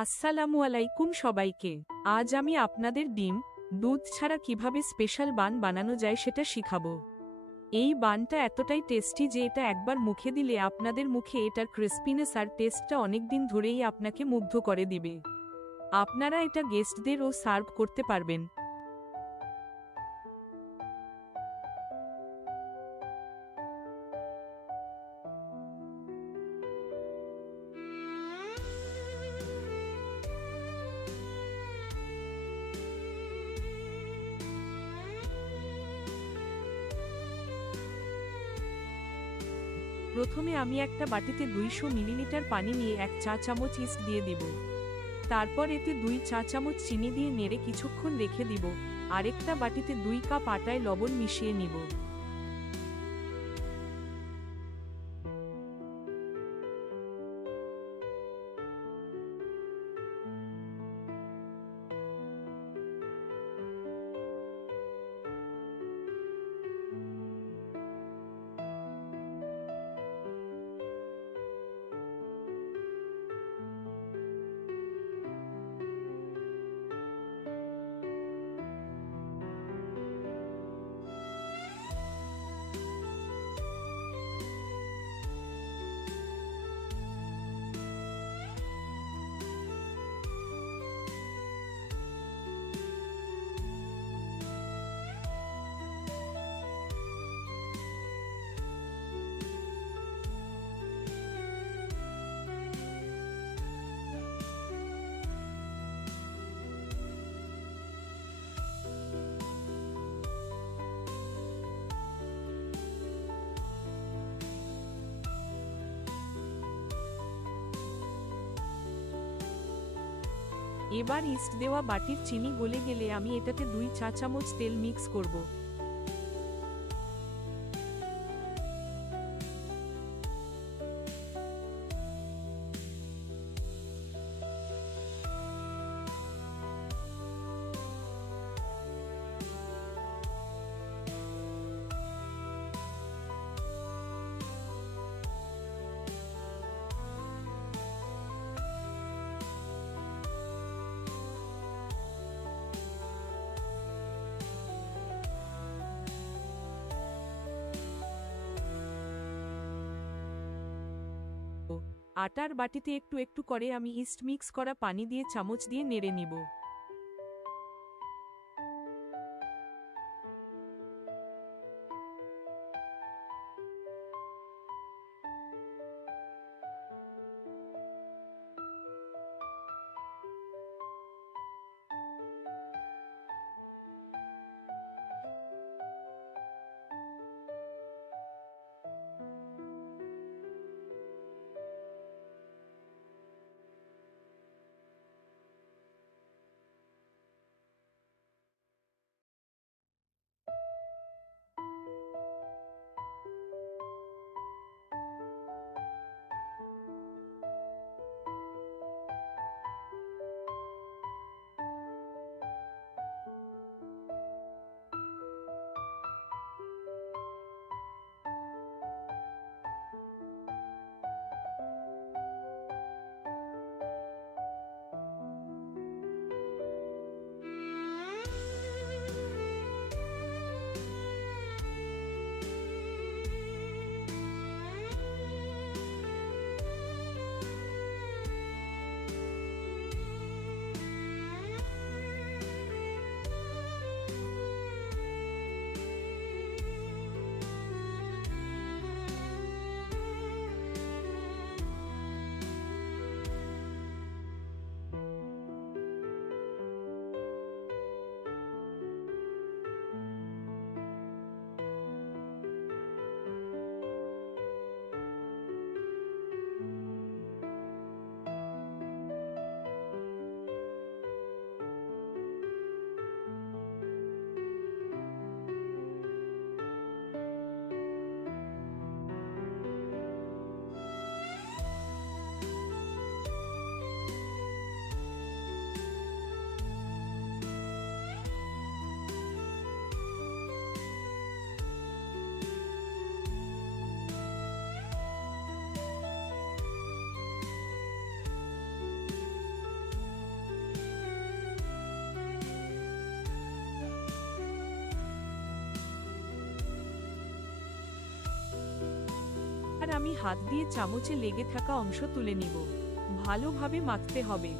আসসালামু আলাইকুম সবাইকে। আজ আমি আপনাদের ডিম দুধ ছাড়া কিভাবে স্পেশাল বান বানানো যায় সেটা শিখাবো। এই বানটা এতটাই টেস্টি যে এটা একবার মুখে দিলে আপনাদের মুখে এটার ক্রিস্পিনেস আর টেস্টটা অনেক দিন ধরেই আপনাকে মুগ্ধ করে দিবে। আপনারা এটা গেস্টদেরও সার্ভ করতে পারবেন। প্রথমে আমি একটা বাটিতে 200 মিলিলিটার পানি নিয়ে 1 চা চামচ ইস্ট দিয়ে দিব। তারপর এতে 2 চা চামচ চিনি দিয়ে নেড়ে কিছুক্ষণ রেখে দিব। আরেকটা বাটিতে 2 কাপ আটায় লবণ মিশিয়ে নিব। এবার ইস্ট দেওয়া বাটির চিনি গলে গেলে আমি এটাতে 2 চা চামচ তেল মিক্স করব। আটার বাটিতে একটু একটু করে আমি ইস্ট মিক্স করা পানি দিয়ে চামচ দিয়ে নেড়ে নিব। আমি হাত দিয়ে চামচে লেগে থাকা অংশ তুলে নিব। ভালোভাবে মাখতে হবে।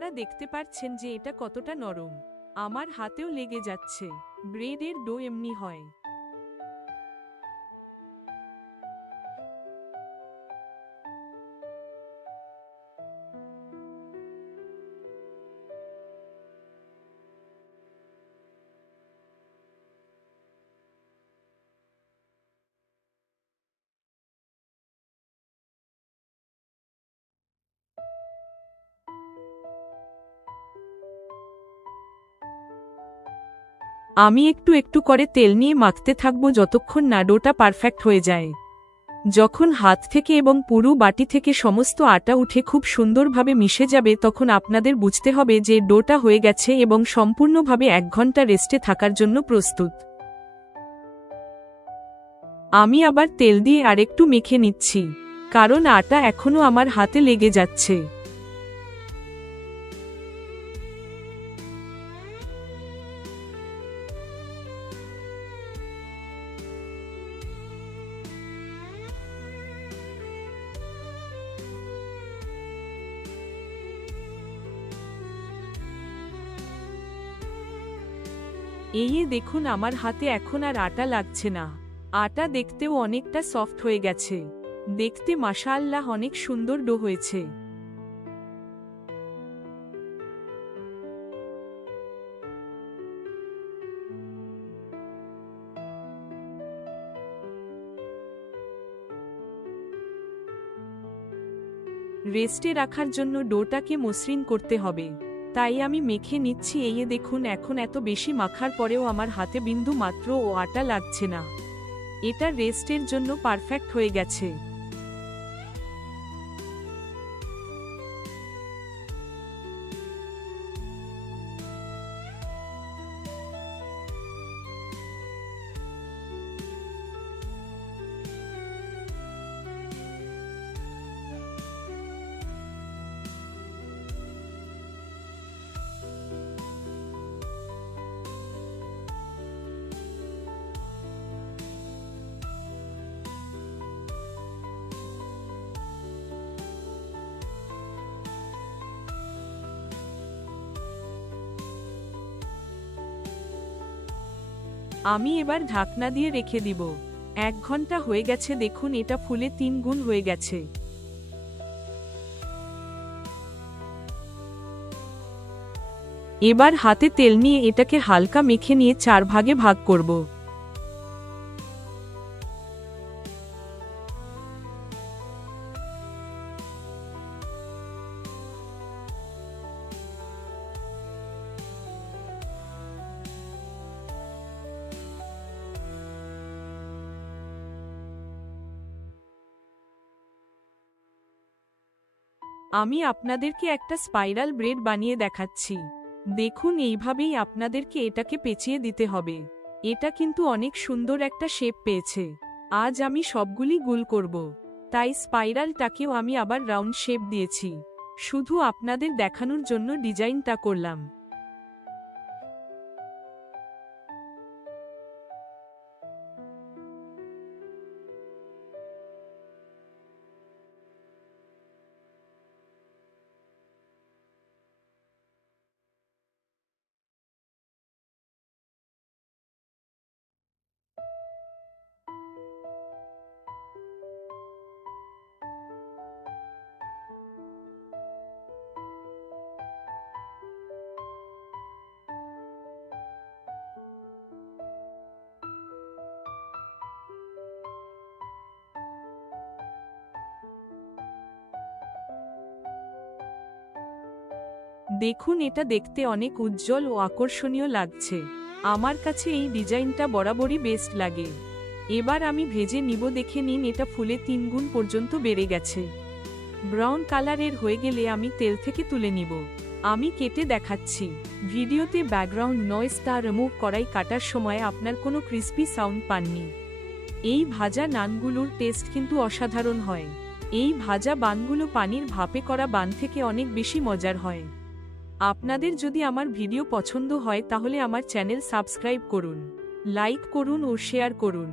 আপনারা দেখতে পাচ্ছেন যে এটা কতটা নরম। আমার হাতেও লেগে যাচ্ছে। ব্রেডের ডো এমনি হয়। আমি একটু একটু করে তেল নিয়ে মাখতে থাকবো যতক্ষণ না ডোটা পারফেক্ট হয়ে যায়। যখন হাত থেকে এবং পুরো বাটি থেকে সমস্ত আটা উঠে খুব সুন্দরভাবে মিশে যাবে তখন আপনাদের বুঝতে হবে যে ডোটা হয়ে গেছে এবং সম্পূর্ণভাবে 1 ঘন্টা রেস্টে থাকার জন্য প্রস্তুত। আমি আবার তেল দিয়ে আরেকটু মেখে নিচ্ছি, কারণ আটা এখনো আমার হাতে লেগে যাচ্ছে। এই দেখুন আমার হাতে এখন আর আটা লাগছে না। আটা দেখতেও অনেকটা সফট হয়ে গেছে। দেখতে মাশাআল্লাহ অনেক সুন্দর ডো হয়েছে। রেস্টে রাখার জন্য ডোটাকে মসৃণ করতে হবে, তাই আমি মেখে নিচ্ছি। এই দেখুন এখন এত বেশি মাখার পরেও আমার হাতে বিন্দু মাত্র ও আটা লাগছে না। এটা রেস্টের জন্য পারফেক্ট হয়ে গেছে। আমি এবার ঢাকনা দিয়ে রেখে দিব। 1 ঘন্টা হয়ে গেছে, দেখুন এটা ফুলে 3 গুণ হয়ে গেছে। এবার হাতে তেল নিয়ে এটাকে হালকা মেখে নিয়ে 4 ভাগে ভাগ করব। আমি আপনাদেরকে একটা স্পাইরাল ব্রেড বানিয়ে দেখাচ্ছি। দেখুন এইভাবেই আপনাদেরকে এটাকে পেঁচিয়ে দিতে হবে। এটা কিন্তু অনেক সুন্দর একটা শেপ পেয়েছে। আজ আমি সবগুলি গোল করব, তাই স্পাইরালটাকেও আমি আবার রাউন্ড শেপ দিয়েছি। শুধু আপনাদের দেখানোর জন্য ডিজাইনটা করলাম। দেখুন, এটা দেখতে অনেক উজ্জ্বল ও আকর্ষণীয় লাগছে। আমার কাছে এই ডিজাইনটা বরাবরই বেস্ট লাগে। এবার আমি ভেজে নিব। দেখে নিন, এটা ফুলে 3 গুণ পর্যন্ত বেড়ে গেছে। ব্রাউন কালারের হয়ে গেলে আমি তেল থেকে তুলে নিব। আমি কেটে দেখাচ্ছি। ভিডিওতে ব্যাকগ্রাউন্ড নয়েজটা রিমুভ করাই কাটার সময় আপনার কোনো ক্রিস্পি সাউন্ড পাননি। এই ভাজা নানগুলোর টেস্ট কিন্তু অসাধারণ হয়। এই ভাজা বানগুলো পানির ভাপে করা বান থেকে অনেক বেশি মজার হয়। আপনাদের যদি আমার ভিডিও পছন্দ হয় তাহলে আমার চ্যানেল সাবস্ক্রাইব করুন, লাইক করুন ও শেয়ার করুন।